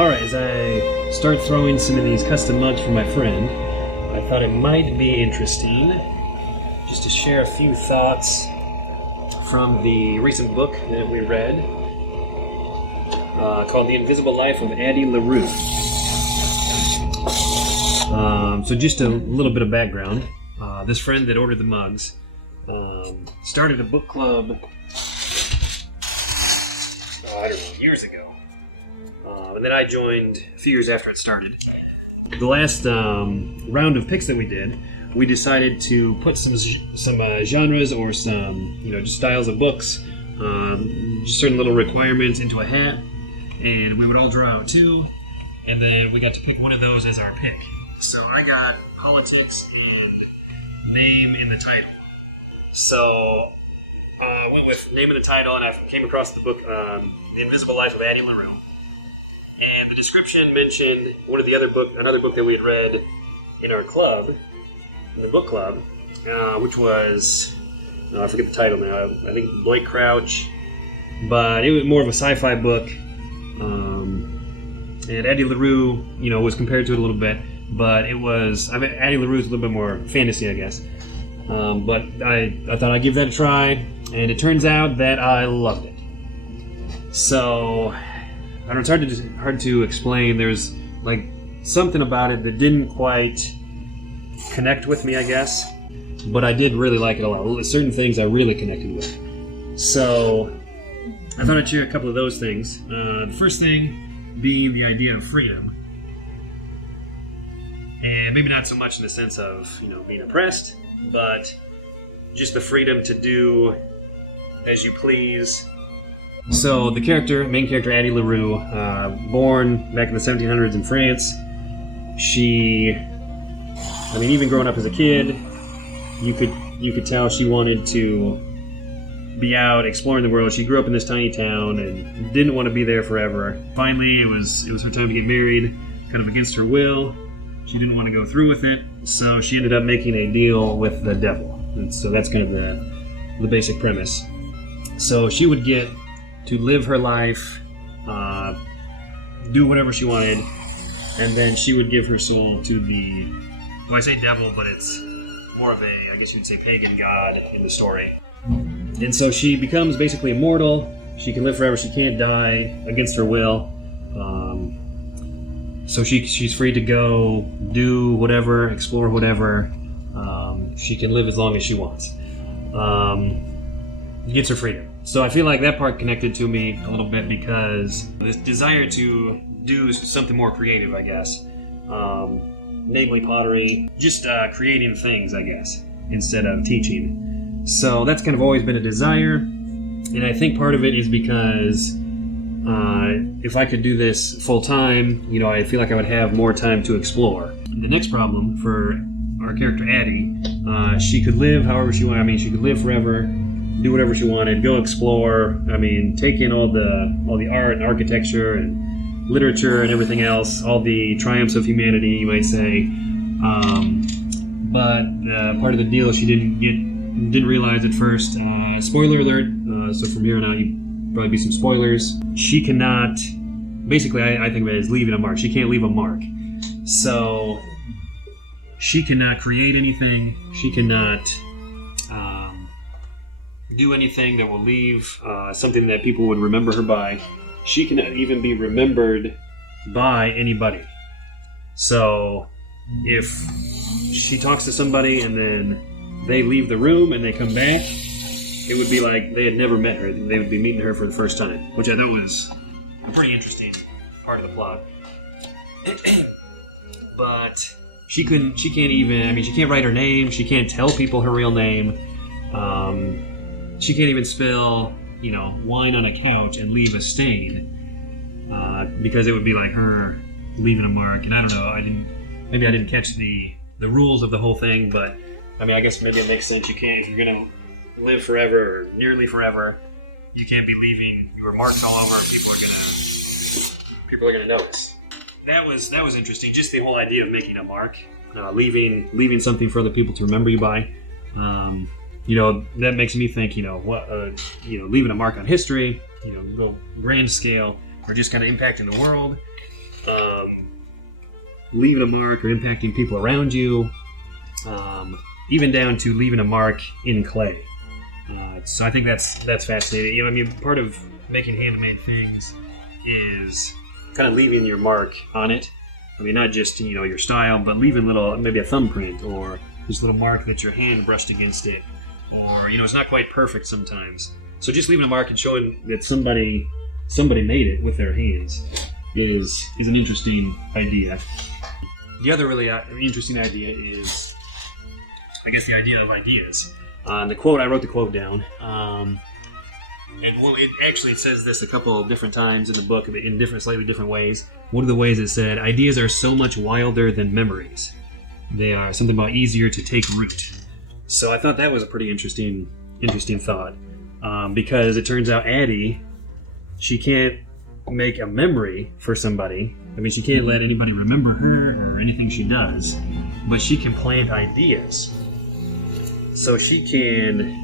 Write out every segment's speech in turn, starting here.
Alright, as I start throwing some of these custom mugs for my friend, I thought it might be interesting just to share a few thoughts from the recent book that we read called The Invisible Life of Addie Larue. So just a little bit of background. This friend that ordered the mugs started a book club, years ago. And then I joined a few years after it started. The last round of picks that we did, we decided to put some genres or some, just styles of books, just certain little requirements into a hat, and we would all draw out two, and then we got to pick one of those as our pick. So I got politics and name in the title. So I went with name in the title, and I came across the book, The Invisible Life of Addie Larue. And the description mentioned another book that we had read in our club, in the book club, which was, I forget the title now, I think Blake Crouch, but it was more of a sci-fi book, and Addie Larue, was compared to it a little bit, but Addie Larue is a little bit more fantasy, I guess, but I thought I'd give that a try, and it turns out that I loved it. So I don't know, it's hard to explain. There's like something about it that didn't quite connect with me, I guess. But I did really like it a lot. Certain things I really connected with. So I thought I'd share a couple of those things. The first thing being the idea of freedom. And maybe not so much in the sense of, being oppressed, but just the freedom to do as you please. So the main character, Addie Larue, born back in the 1700s in France. Even growing up as a kid, you could tell she wanted to be out exploring the world. She grew up in this tiny town and didn't want to be there forever. Finally, it was her time to get married, kind of against her will. She didn't want to go through with it, so she ended up making a deal with the devil. And so that's kind of the basic premise. So she would get to live her life, do whatever she wanted, and then she would give her soul to I say devil, but it's more of I guess you'd say pagan god in the story. And so she becomes basically immortal. She can live forever. She can't die against her will. So she's free to go do whatever, explore whatever. She can live as long as she wants. It gets her freedom. So I feel like that part connected to me a little bit because this desire to do something more creative, I guess. Namely pottery, just creating things, I guess, instead of teaching. So that's kind of always been a desire. And I think part of it is because if I could do this full time, I feel like I would have more time to explore. The next problem for our character Addie, she could live however she wanted. She could live forever, do whatever she wanted, go explore. Take in all the art and architecture and literature and everything else, all the triumphs of humanity, you might say. But part of the deal she didn't realize at first. Spoiler alert. So from here on out, you probably be some spoilers. She cannot. Basically, I think of it as leaving a mark. She can't leave a mark. So she cannot create anything. She cannot do anything that will leave something that people would remember her by. She cannot even be remembered by anybody. So if she talks to somebody and then they leave the room and they come back, it would be like they had never met her. They would be meeting her for the first time, which I thought was a pretty interesting part of the plot. But she can't even, she can't write her name. She can't tell people her real name. She can't even spell, wine on a couch and leave a stain, because it would be like her leaving a mark. And I don't know, maybe I didn't catch the rules of the whole thing, but I guess maybe it makes sense. You can't, if you're gonna live forever or nearly forever, you can't be leaving your marks all over, and people are gonna notice. That was interesting. Just the whole idea of making a mark, leaving something for other people to remember you by. That makes me think, leaving a mark on history, go grand scale, or just kind of impacting the world. leaving a mark or impacting people around you, even down to leaving a mark in clay. So I think that's fascinating. You know, I mean, part of making handmade things is kind of leaving your mark on it. I mean, not just, you know, your style, but leaving maybe a thumbprint or just a little mark that your hand brushed against it, or, you know, it's not quite perfect sometimes. So just leaving a mark and showing that somebody made it with their hands is an interesting idea. The other really interesting idea is, I guess, the idea of ideas. The quote, I wrote the quote down, and well, it says this a couple of different times in the book in slightly different ways. One of the ways it said, ideas are so much wilder than memories. They are something about easier to take root. So I thought that was a pretty interesting thought, because it turns out Addie, she can't make a memory for somebody. I mean, she can't let anybody remember her or anything she does, but she can plant ideas. So she can,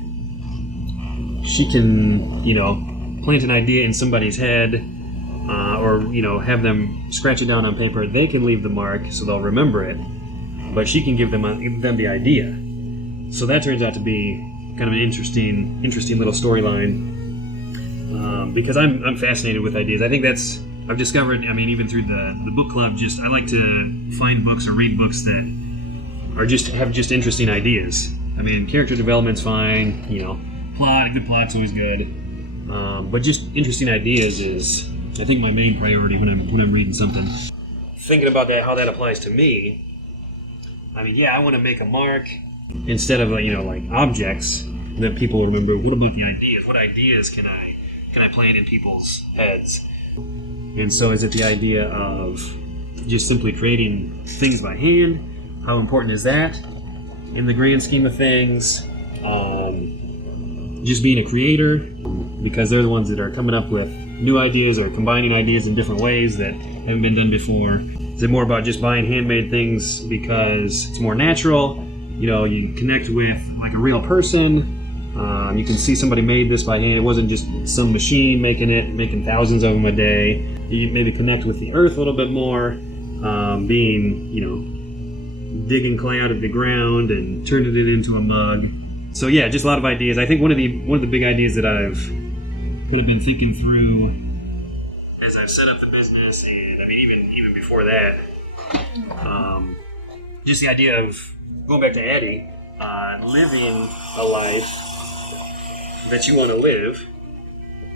you know, plant an idea in somebody's head, or, you know, have them scratch it down on paper. They can leave the mark so they'll remember it, but she can give them the idea. So that turns out to be kind of an interesting little storyline, because I'm fascinated with ideas. I think I've discovered, I mean, even through the book club, I like to find books or read books that have just interesting ideas. I mean, character development's fine, you know, a good plot's always good, but just interesting ideas is, I think, my main priority when I'm reading something. Thinking about how that applies to me, I mean, yeah, I want to make a mark instead of, you know, like objects that people remember. What about the ideas? What ideas can I plant in people's heads? And so is it the idea of just simply creating things by hand? How important is that in the grand scheme of things? Just being a creator, because they're the ones that are coming up with new ideas or combining ideas in different ways that haven't been done before. Is it more about just buying handmade things because it's more natural? You know, you connect with like a real person. You can see somebody made this by hand. It wasn't just some machine making thousands of them a day. You maybe connect with the earth a little bit more, being, you know, digging clay out of the ground and turning it into a mug. So yeah, just a lot of ideas. I think one of the big ideas that I've been thinking through as I've set up the business, and I mean even before that, just the idea of going back to Addie, living a life that you want to live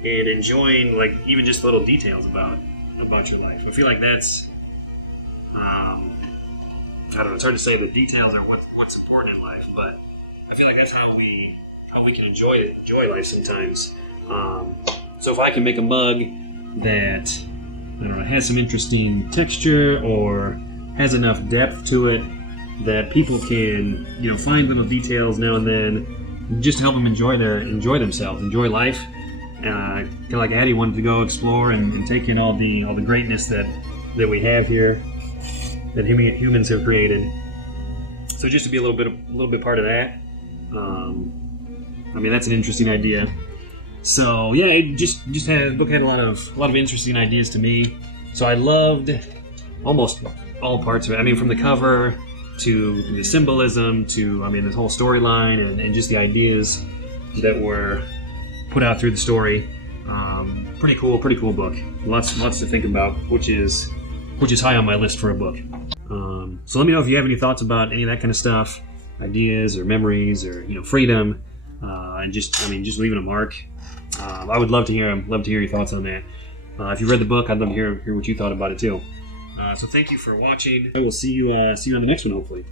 and enjoying, like, even just little details about your life. I feel like that's, I don't know, it's hard to say the details are what's important in life, but I feel like that's how we can enjoy life sometimes. So if I can make a mug that, I don't know, has some interesting texture or has enough depth to it that people can, you know, find little details now and then, just to help them enjoy themselves, enjoy life. Kind of like Addie wanted to go explore and take in all the greatness that we have here, that humans have created. So just to be a little bit part of that. I mean, that's an interesting idea. So yeah, the book had a lot of interesting ideas to me. So I loved almost all parts of it. I mean, from the cover to the symbolism to, I mean, this whole storyline and just the ideas that were put out through the story. Pretty cool book. Lots to think about, which is high on my list for a book. So let me know if you have any thoughts about any of that kind of stuff, ideas or memories or, you know, freedom, and just leaving a mark. I would love to hear your thoughts on that. If you read the book, I'd love to hear what you thought about it too. So thank you for watching. I will see you on the next one, hopefully.